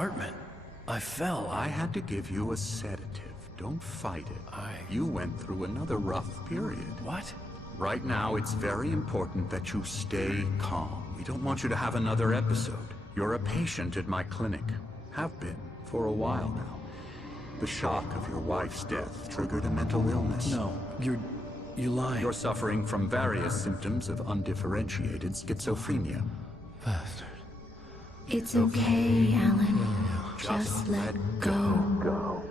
Hartman. I fell. I had to give you a sedative. Don't fight it. You went through another rough period. What? Right now, it's very important that you stay calm. We don't want you to have another episode. You're a patient at my clinic. Have been for a while now. The shock of your wife's death triggered a mental illness. No, you're lying. You're suffering from various symptoms of undifferentiated schizophrenia. Bastard. It's okay, Alan. Just let go.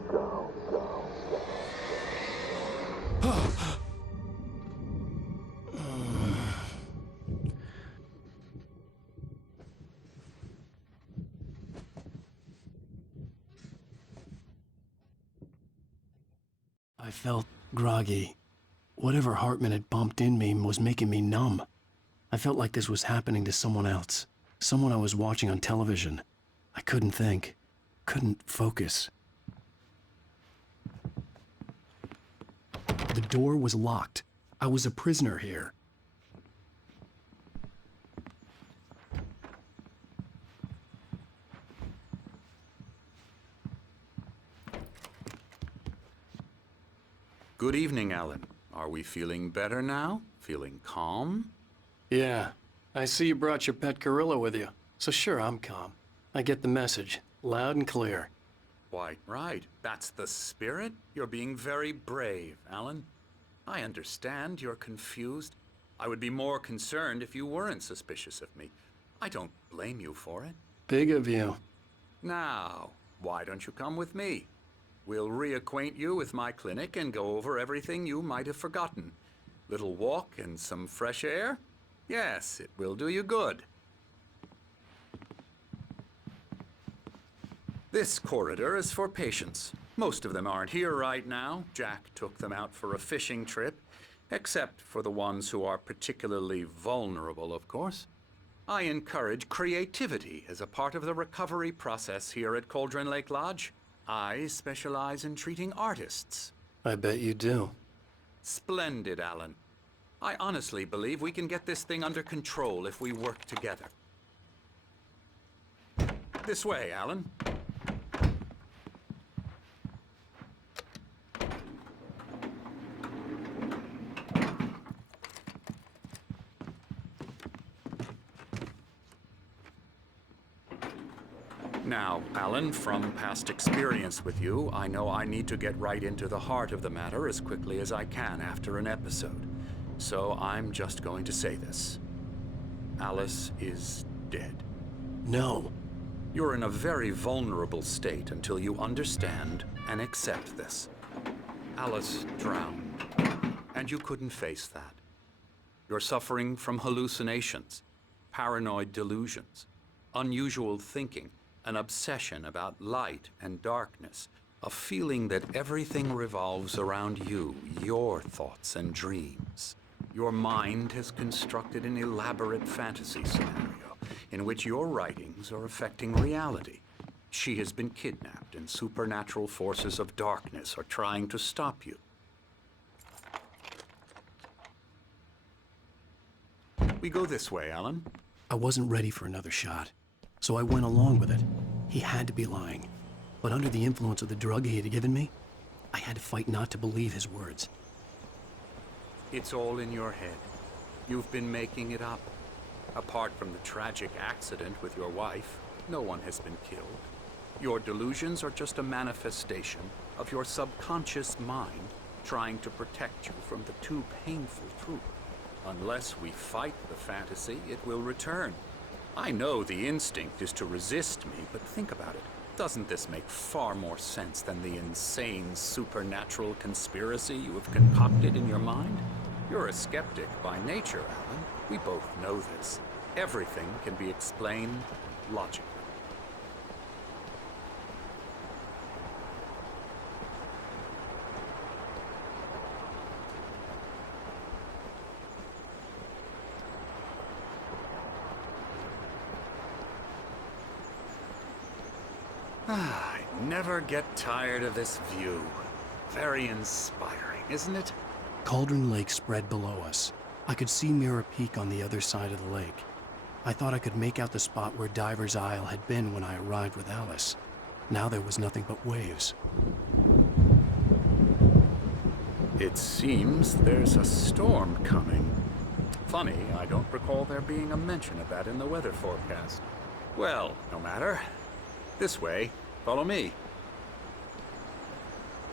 I felt groggy. Whatever Hartman had bumped in me was making me numb. I felt like this was happening to someone else. Someone I was watching on television. I couldn't think. Couldn't focus. The door was locked. I was a prisoner here. Good evening, Alan. Are we feeling better now? Feeling calm? Yeah. I see you brought your pet gorilla with you. So sure, I'm calm. I get the message. Loud and clear. Why, right. That's the spirit. You're being very brave, Alan. I understand you're confused. I would be more concerned if you weren't suspicious of me. I don't blame you for it. Big of you. Now, why don't you come with me? We'll reacquaint you with my clinic and go over everything you might have forgotten. Little walk and some fresh air? Yes, it will do you good. This corridor is for patients. Most of them aren't here right now. Jack took them out for a fishing trip, except for the ones who are particularly vulnerable, of course. I encourage creativity as a part of the recovery process here at Cauldron Lake Lodge. I specialize in treating artists. I bet you do. Splendid, Alan. I honestly believe we can get this thing under control if we work together. This way, Alan. Now, Alan, from past experience with you, I know I need to get right into the heart of the matter as quickly as I can after an episode. So I'm just going to say this. Alice is dead. No. You're in a very vulnerable state until you understand and accept this. Alice drowned, and you couldn't face that. You're suffering from hallucinations, paranoid delusions, unusual thinking, an obsession about light and darkness, a feeling that everything revolves around you, your thoughts and dreams. Your mind has constructed an elaborate fantasy scenario in which your writings are affecting reality. She has been kidnapped, and supernatural forces of darkness are trying to stop you. We go this way, Alan. I wasn't ready for another shot, so I went along with it. He had to be lying. But under the influence of the drug he had given me, I had to fight not to believe his words. It's all in your head. You've been making it up. Apart from the tragic accident with your wife, no one has been killed. Your delusions are just a manifestation of your subconscious mind trying to protect you from the too painful truth. Unless we fight the fantasy, it will return. I know the instinct is to resist me, but think about it. Doesn't this make far more sense than the insane supernatural conspiracy you have concocted in your mind? You're a skeptic by nature, Alan. We both know this. Everything can be explained logically. I never get tired of this view. Very inspiring, isn't it? Cauldron Lake spread below us. I could see Mirror Peak on the other side of the lake. I thought I could make out the spot where Diver's Isle had been when I arrived with Alice. Now there was nothing but waves. It seems there's a storm coming. Funny, I don't recall there being a mention of that in the weather forecast. Well, no matter. This way. Follow me.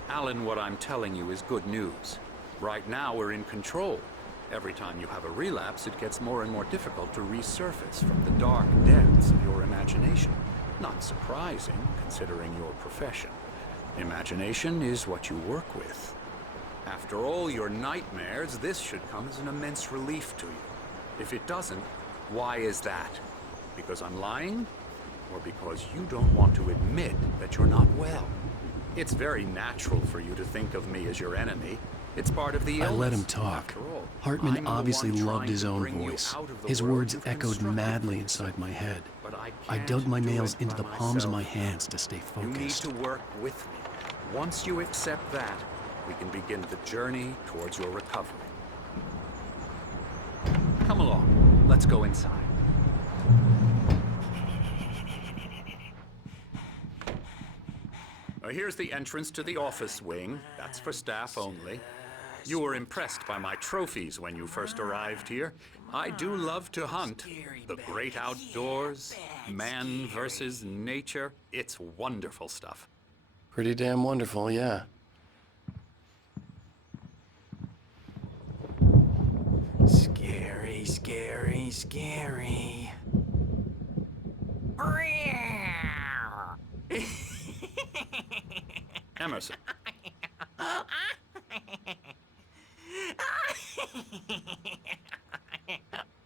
Alan, what I'm telling you is good news. Right now, we're in control. Every time you have a relapse, it gets more and more difficult to resurface from the dark depths of your imagination. Not surprising, considering your profession. Imagination is what you work with. After all your nightmares, this should come as an immense relief to you. If it doesn't, why is that? Because I'm lying? Or because you don't want to admit that you're not well? It's very natural for you to think of me as your enemy. It's part of the illness. I let him talk. Hartman obviously loved his own voice. His words echoed madly inside my head. I dug my nails into the palms of my hands to stay focused. You need to work with me. Once you accept that, we can begin the journey towards your recovery. Come along. Let's go inside. Here's the entrance to the office wing. That's for staff only. You were impressed by my trophies when you first arrived here. I do love to hunt. The great outdoors, man versus nature. It's wonderful stuff. Pretty damn wonderful, yeah. Scary, scary, scary. Emerson.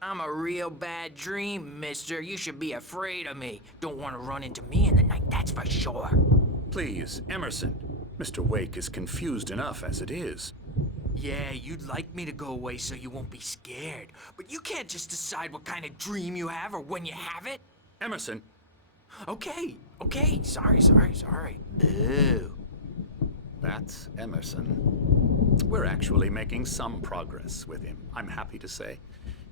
I'm a real bad dream, mister. You should be afraid of me. Don't want to run into me in the night, that's for sure. Please, Emerson. Mr. Wake is confused enough as it is. Yeah, you'd like me to go away so you won't be scared. But you can't just decide what kind of dream you have or when you have it. Emerson. Okay. Sorry. Ew. That's Emerson. We're actually making some progress with him, I'm happy to say.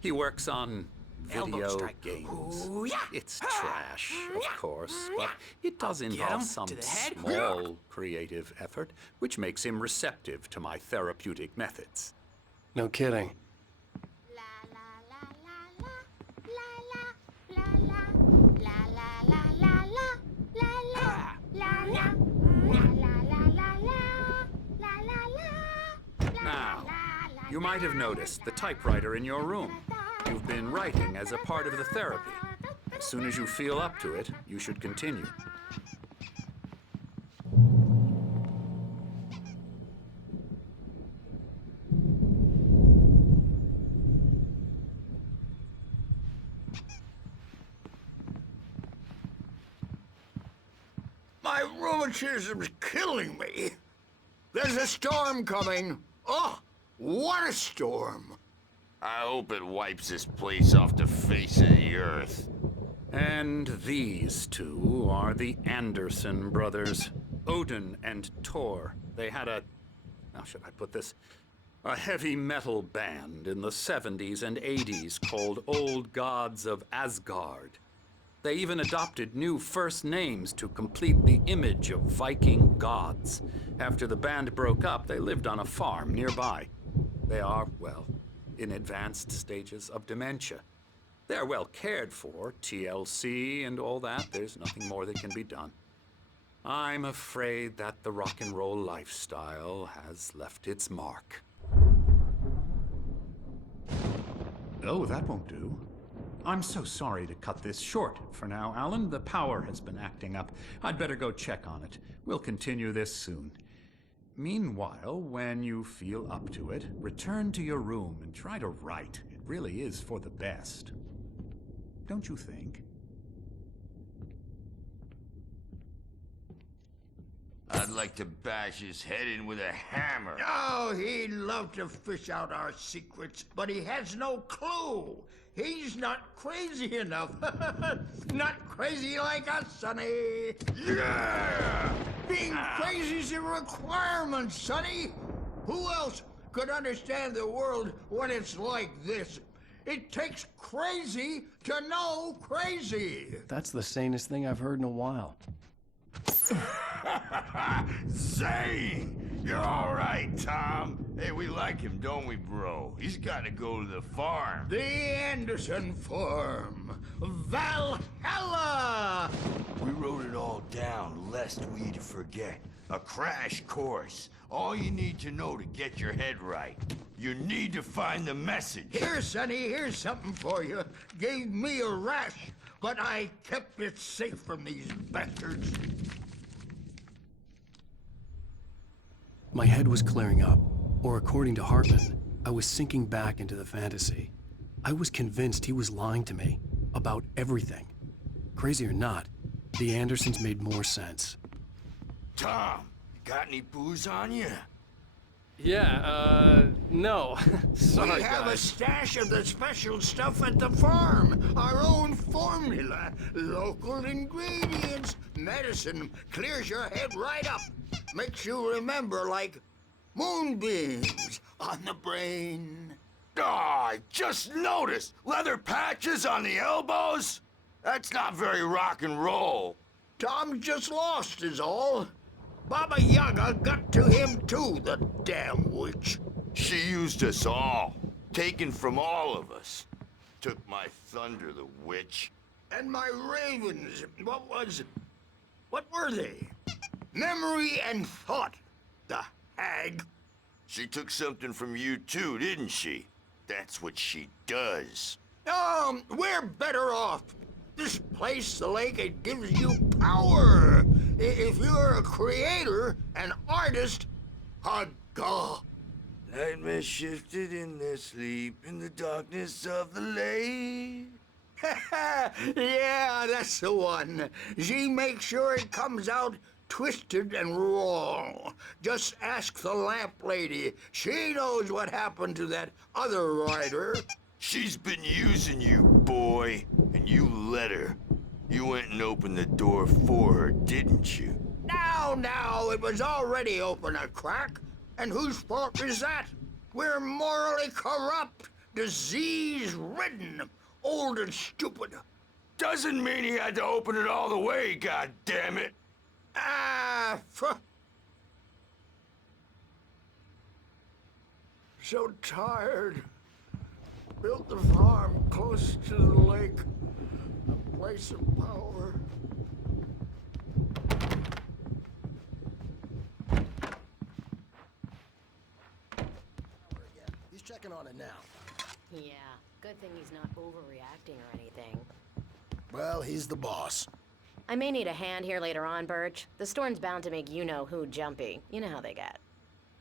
He works on video games. Ooh, yeah. It's trash, of course, but it does involve some small creative effort, which makes him receptive to my therapeutic methods. No kidding. Now, you might have noticed the typewriter in your room. You've been writing as a part of the therapy. As soon as you feel up to it, you should continue. My rheumatism's killing me. There's a storm coming. Oh, what a storm. I hope it wipes this place off the face of the earth. And these two are the Anderson brothers, Odin and Thor. They had how should I put this? A heavy metal band in the 70s and 80s called Old Gods of Asgard. They even adopted new first names to complete the image of Viking gods. After the band broke up, they lived on a farm nearby. They are, well, in advanced stages of dementia. They're well cared for, TLC and all that. There's nothing more that can be done. I'm afraid that the rock and roll lifestyle has left its mark. Oh, that won't do. I'm so sorry to cut this short for now, Alan. The power has been acting up. I'd better go check on it. We'll continue this soon. Meanwhile, when you feel up to it, return to your room and try to write. It really is for the best. Don't you think? I'd like to bash his head in with a hammer. Oh, he'd love to fish out our secrets, but he has no clue. He's not crazy enough. Not crazy like us, Sonny. Yeah! Being crazy's a requirement, Sonny. Who else could understand the world when it's like this? It takes crazy to know crazy. That's the sanest thing I've heard in a while. Zane! You're all right, Tom. Hey, we like him, don't we, bro? He's got to go to the farm. The Anderson Farm. Valhalla! We wrote it all down, lest we forget. A crash course. All you need to know to get your head right. You need to find the message. Here, Sonny, here's something for you. Gave me a rash, but I kept it safe from these bastards. My head was clearing up, or according to Hartman, I was sinking back into the fantasy. I was convinced he was lying to me about everything. Crazy or not, the Andersons made more sense. Tom, got any booze on you? Yeah, no. Sorry, We have a stash of the special stuff at the farm. Our own formula. Local ingredients. Medicine clears your head right up. Makes you remember like moonbeams on the brain. Oh, I just noticed. Leather patches on the elbows? That's not very rock and roll. Tom just lost is all. Baba Yaga got to him too, the damn witch. She used us all. Taken from all of us. Took my thunder, the witch. And my ravens, what were they? Memory and thought, the hag. She took something from you too, didn't she? That's what she does. We're better off. This place, the lake, it gives you power. If you're a creator, an artist, a god. Nightmare shifted in their sleep in the darkness of the lake. Yeah, that's the one. She makes sure it comes out twisted and raw. Just ask the lamp lady. She knows what happened to that other writer. She's been using you, boy, and you let her. You went and opened the door for her, didn't you? Now, it was already open a crack. And whose fault is that? We're morally corrupt, disease-ridden, old and stupid. Doesn't mean he had to open it all the way, goddammit. So tired. Built the farm close to the lake. A place of power. He's checking on it now. Yeah, good thing he's not overreacting or anything. Well, he's the boss. I may need a hand here later on, Birch. The storm's bound to make you-know-who jumpy. You know how they get.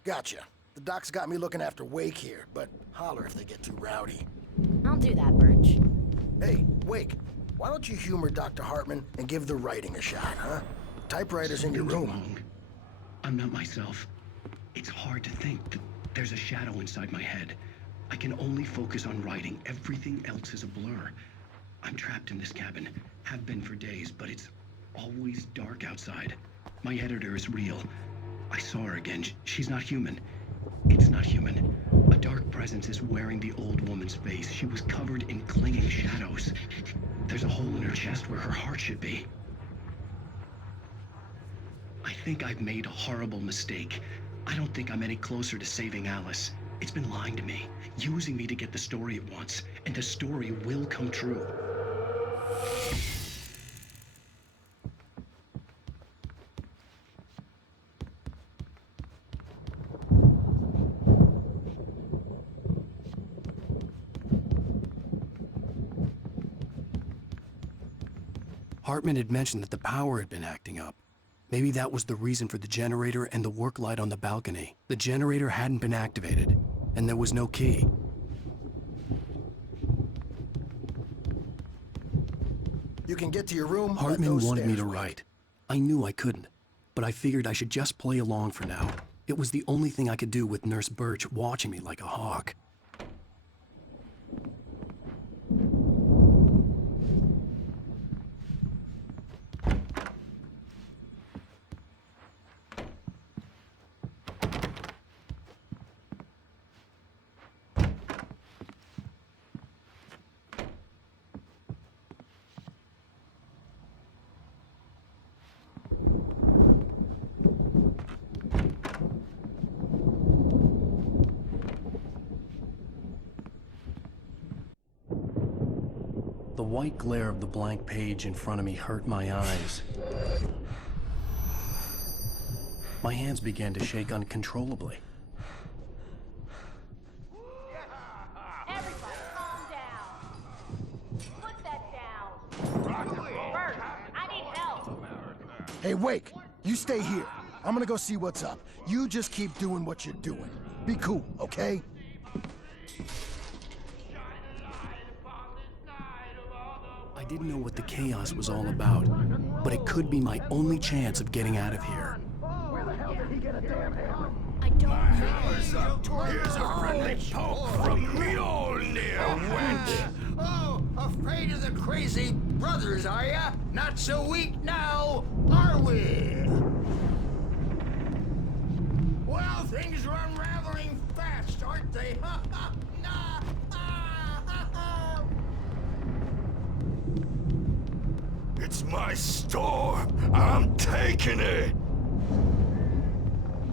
Gotcha. The doc's got me looking after Wake here, but holler if they get too rowdy. I'll do that, Birch. Hey, Wake, why don't you humor Dr. Hartman and give the writing a shot, huh? Typewriter's in your room. Wrong. I'm not myself. It's hard to think that there's a shadow inside my head. I can only focus on writing. Everything else is a blur. I'm trapped in this cabin. Have been for days, but it's always dark outside. My editor is real. I saw her again. She's not human. It's not human. A dark presence is wearing the old woman's face. She was covered in clinging shadows. There's a hole in her chest where her heart should be. I think I've made a horrible mistake. I don't think I'm any closer to saving Alice. It's been lying to me, using me to get the story it wants, and the story will come true. Hartman had mentioned that the power had been acting up. Maybe that was the reason for the generator and the work light on the balcony. The generator hadn't been activated, and there was no key. You can get to your room. Hartman wanted me to write. I knew I couldn't, but I figured I should just play along for now. It was the only thing I could do with Nurse Birch watching me like a hawk. The white glare of the blank page in front of me hurt my eyes. My hands began to shake uncontrollably. Everybody, calm down. Put that down. Bert, I need help. Hey, Wake, you stay here. I'm gonna go see what's up. You just keep doing what you're doing. Be cool, okay? I didn't know what the chaos was all about, but it could be my only chance of getting out of here. Where the hell did he get a damn hammer? I don't know. Here's a friendly poke from Mjolnir, wench. Oh, afraid of the crazy brothers, are ya? Not so weak now, are we? Well, things are unraveling fast, aren't they? Ha ha! Nah! Ah, ha, ha. It's my store. I'm taking it.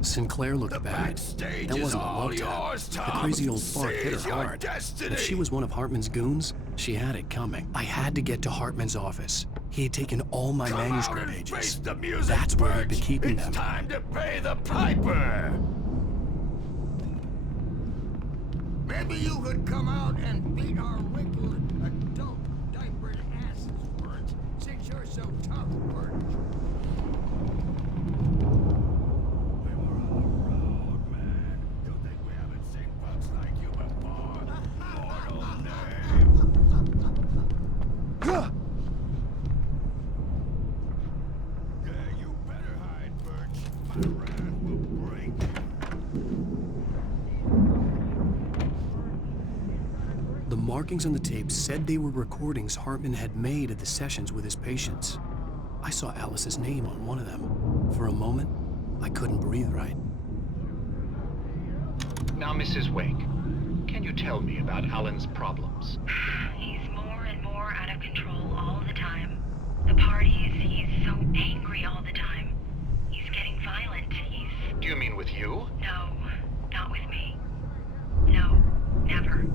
Sinclair looked bad. backstage That is wasn't a all love tap. yours, The Tom. crazy old fart hit Seize her your hard. destiny. If she was one of Hartman's goons, she had it coming. I had to get to Hartman's office. He had taken all my Come out manuscript and face pages. the music, That's where he'd been Bert. keeping It's them. time to pay the piper. Maybe you could come out and beat our wrinkled adult diapered asses, Bert, since you're so tough, Bert. The markings on the tape said they were recordings Hartman had made at the sessions with his patients. I saw Alice's name on one of them. For a moment, I couldn't breathe right. Now, Mrs. Wake, can you tell me about Alan's problems? He's more and more out of control all the time. The parties, he's so angry all the time. He's getting violent. Do you mean with you? No, not with me. No, never.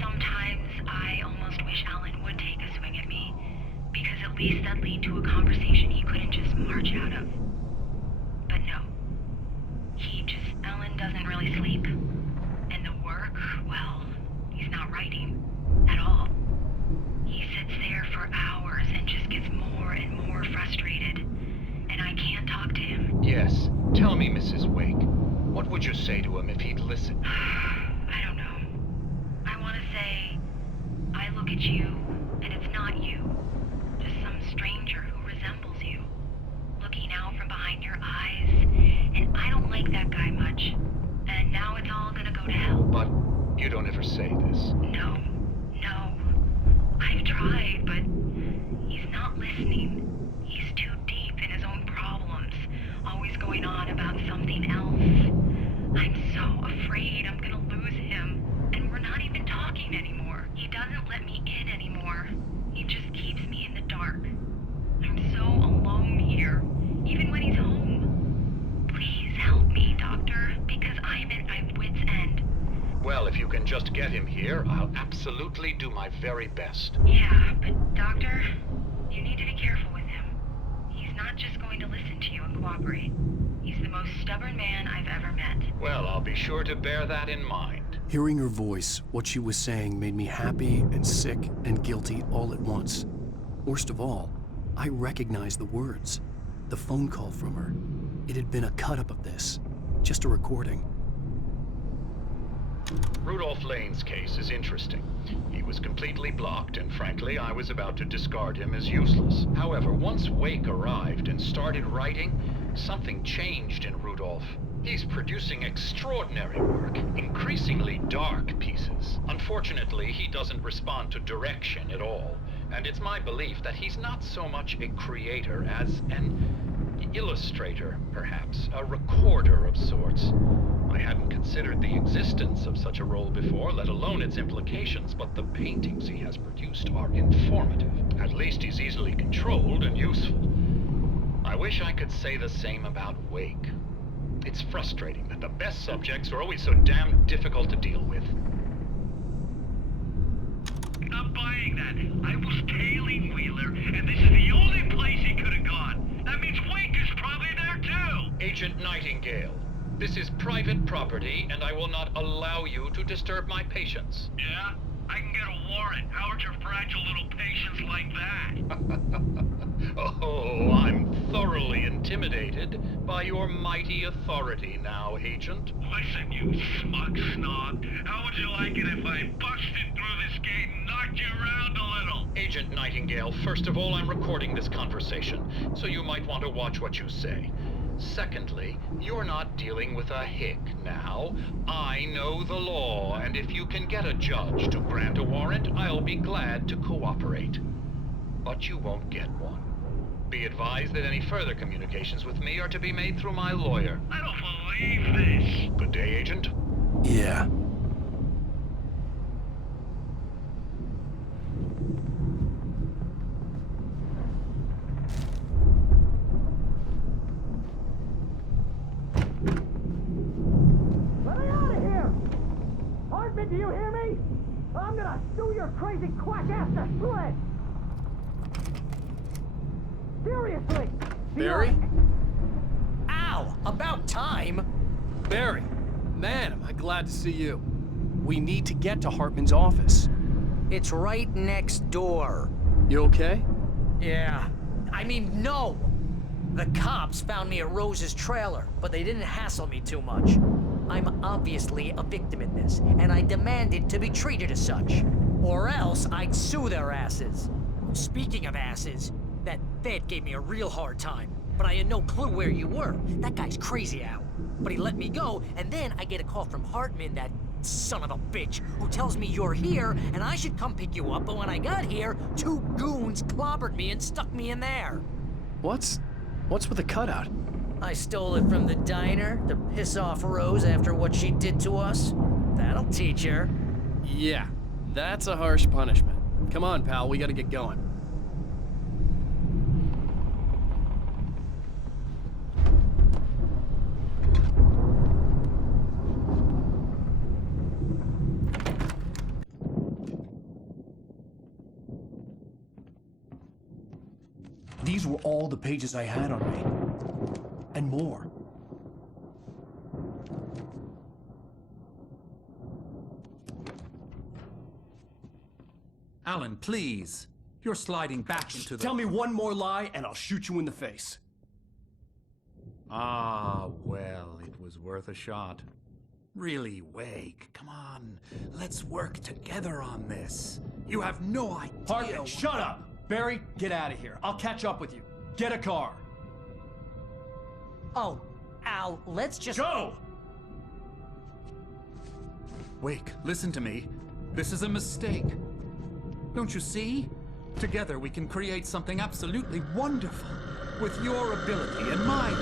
Sometimes I almost wish Alan would take a swing at me, because at least that'd lead to a conversation he couldn't just march out of. But no. Alan doesn't really sleep. And the work, well, he's not writing at all. He sits there for hours and just gets more and more frustrated. And I can't talk to him. Yes. Tell me, Mrs. Wake, what would you say to him if he'd listen? I don't know. I want to say, I look at you, and it's not you. Just some stranger who resembles you. Looking out from behind your eyes, and I don't like that guy much. And now it's all gonna go to hell. But you don't ever say this. No. I've tried, but he's not listening. He's too deep in his own problems, always going on about something else. I'm so afraid I'm gonna lose him, and we're not even talking anymore. He doesn't let me in anymore. He just keeps me in the dark. I'm so alone here, even when he's home. Please help me, Doctor, because I'm at my wit's end. Well, if you can just get him here, I'll absolutely do my very best. Yeah, but Doctor, you need to be careful with him. He's not just going to listen to you and cooperate. He's the most stubborn man I've ever met. Well, I'll be sure to bear that in mind. Hearing her voice, what she was saying made me happy and sick and guilty all at once. Worst of all, I recognized the words. The phone call from her. It had been a cut-up of this. Just a recording. Rudolph Lane's case is interesting. He was completely blocked, and frankly, I was about to discard him as useless. However, once Wake arrived and started writing, something changed in Rudolph. He's producing extraordinary work, increasingly dark pieces. Unfortunately, he doesn't respond to direction at all, and it's my belief that he's not so much a creator as an illustrator, perhaps, a recorder of sorts. I hadn't considered the existence of such a role before, let alone its implications, but the paintings he has produced are informative. At least he's easily controlled and useful. I wish I could say the same about Wake. It's frustrating that the best subjects are always so damn difficult to deal with. buying that. I was tailing Wheeler, and this is the only place he could have gone. That means Wake is probably there too! Agent Nightingale, this is private property, and I will not allow you to disturb my patients. Yeah? I can get a warrant. How would your fragile little patients like that? Oh, I'm thoroughly intimidated by your mighty authority now, Agent. Listen, you smug snob. How would you like it if I busted through this gate and knocked you around a little? Agent Nightingale, first of all, I'm recording this conversation, so you might want to watch what you say. Secondly, you're not dealing with a hick now. I know the law, and if you can get a judge to grant a warrant, I'll be glad to cooperate. But you won't get one. Be advised that any further communications with me are to be made through my lawyer. I don't believe this. Good day, Agent. Yeah. Let me out of here! Hartman, do you hear me? I'm gonna sue your crazy quack-ass to shreds! Seriously! Barry? Ow! About time! Barry, man, am I glad to see you. We need to get to Hartman's office. It's right next door. You okay? Yeah. I mean, no! The cops found me at Rose's trailer, but they didn't hassle me too much. I'm obviously a victim in this, and I demanded to be treated as such. Or else I'd sue their asses. Speaking of asses, that Fed gave me a real hard time, but I had no clue where you were. That guy's crazy, Al. But he let me go, and then I get a call from Hartman, that son of a bitch, who tells me you're here, and I should come pick you up, but when I got here, 2 goons clobbered me and stuck me in there. What's with the cutout? I stole it from the diner to piss off Rose after what she did to us. That'll teach her. Yeah, that's a harsh punishment. Come on, pal, we gotta get going. These were all the pages I had on me. And more. Alan, please. You're sliding back into the... Tell me one more lie and I'll shoot you in the face. Ah, well, it was worth a shot. Really, Wake, come on. Let's work together on this. You have no idea... Hartman, shut up! Barry, get out of here. I'll catch up with you. Get a car. Oh, Al, let's just... Go! Wake, listen to me. This is a mistake. Don't you see? Together we can create something absolutely wonderful. With your ability and mine.